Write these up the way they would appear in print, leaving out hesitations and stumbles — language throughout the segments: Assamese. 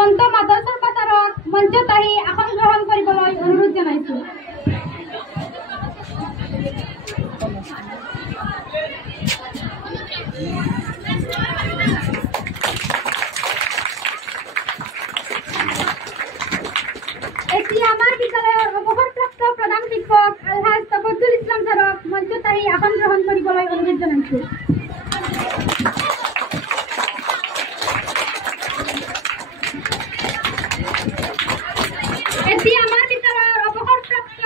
শ্ৰীমন্ত মাধৱ প্ৰচাৰক মঞ্চত আহি আসন গ্ৰহণ কৰিবলৈ অনুৰোধ জনাইছো। এতিয়া আমাৰ বিদ্যালয়ৰ অৱসৰপ্ৰাপ্ত প্ৰধান শিক্ষক আলহাজ তফাজ্জল ইছলাম ছাৰক মঞ্চত আহি আসন গ্ৰহণ কৰিবলৈ অনুৰোধ জনাইছো। এতিয়া আমাৰ বিদ্যালয়ৰ অৱসৰপ্ৰাপ্ত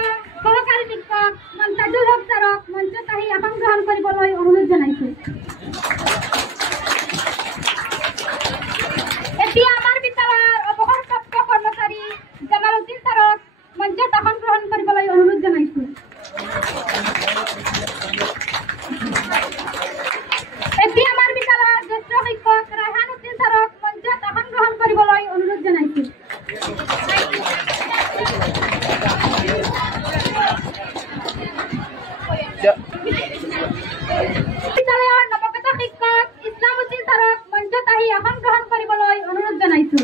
সহকাৰী শিক্ষক মন্তাজুল হক ছাৰক মঞ্চত আহি আসন গ্ৰহণ কৰিবলৈ অনুৰোধ জনাইছো। এতিয়া আমাৰ বিদ্যালয়ৰ অৱসৰপ্ৰাপ্ত কৰ্মচাৰী জামাল উদ্দিন ছাৰক মঞ্চত আসন গ্ৰহণ কৰিবলৈ অনুৰোধ জনাইছো। এতিয়া আমাৰ বিদ্যালয়ৰ জ্যেষ্ঠ শিক্ষক ৰায়হান উদ্দিন ছাৰক মঞ্চত আসন গ্ৰহণ কৰিবলৈ অনুৰোধ জনাইছো। বিদ্যালয়ৰ নৱগত শিক্ষক ইছলাম উদ্দিন ছাৰক মঞ্চত আহি আসন গ্ৰহণ কৰিবলৈ অনুৰোধ জনাইছো।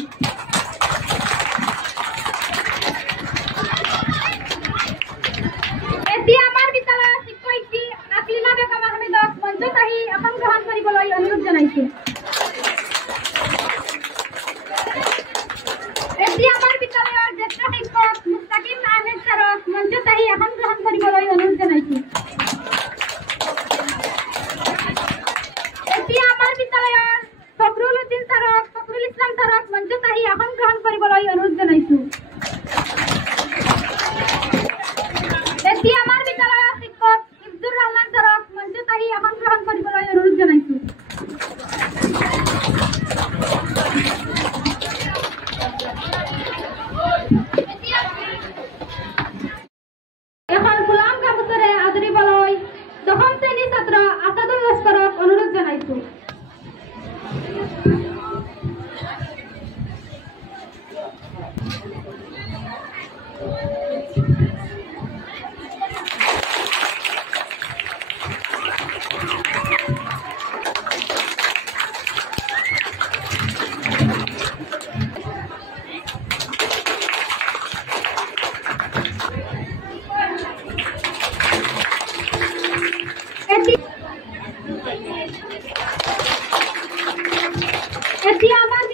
এতিয়া আমাৰ বিদ্যালয়ৰ শিক্ষয়িত্ৰী আকলিমা বেগম আহমেদক মঞ্চত আহি আসন গ্ৰহণ কৰিবলৈ অনুৰোধ জনাইছো। এতিয়া আমাৰ বিদ্যালয়ৰ জ্যেষ্ঠ শিক্ষক মুস্তাকিম আহমেদ ছাৰক মঞ্চত আহি আসন গ্ৰহণ কৰিবলৈ অনুৰোধ জনাইছো। এতিয়া আমাৰ বিদ্যালয়ৰ ফখৰুল উদ্দিন ছাৰক ফখৰুল ইছলাম ছাৰক মঞ্চত আহি আসন গ্ৰহণ কৰিবলৈ অনুৰোধ জনাইছো। এতিয়া আমাৰ বিদ্যালয়ৰ শিক্ষক ইফজুৰ ৰহমান ছাৰক মঞ্চত আহি আসন গ্ৰহণ কৰিবলৈ অনুৰোধ জনাইছো। এখন ফুলাম গামোচাৰে আদৰিবলৈ দশম শ্ৰেণীৰ ছাত্ৰ আছাদুল লস্কৰক অনুৰোধ জনাইছো। এতিয়া আমাৰ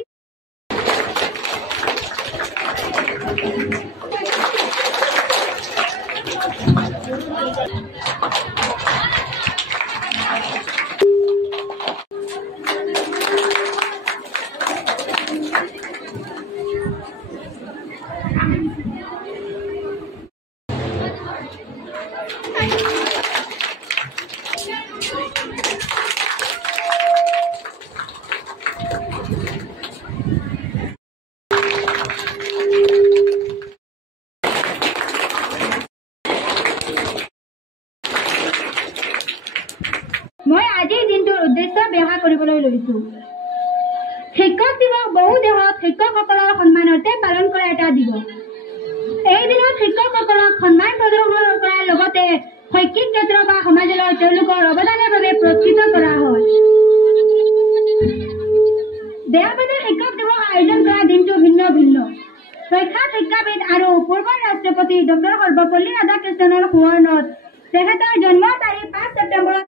মই আজিৰ দিনটোৰ উদ্দেশ্য ব্যাখ্যা কৰিবলৈ লৈছো। শিক্ষক দিৱস বহু দেশত শিক্ষকসকলৰ সন্মানাৰ্থে পালন কৰা এটা দিৱস। এই দিনত শিক্ষকসকলক সন্মান প্ৰদৰ্শন কৰাৰ লগতে শৈক্ষিক ক্ষেত্ৰ বা সমাজলৈ তেওঁলোকৰ অৱদানৰ বাবে পুৰস্কৃত কৰা হয়। দেশবাদী শিক্ষক দিৱস আয়োজন কৰা দিনটো ভিন্ন ভিন্ন। প্ৰখ্যাত শিক্ষাবিদ আৰু পূৰ্বৰ ৰাষ্ট্ৰপতি ডক্টৰ সৰ্বপল্লী ৰাধাকৃষ্ণনৰ সোঁৱৰণত তেখেতৰ জন্মৰ তাৰিখ 5 ছেপ্টেম্বৰত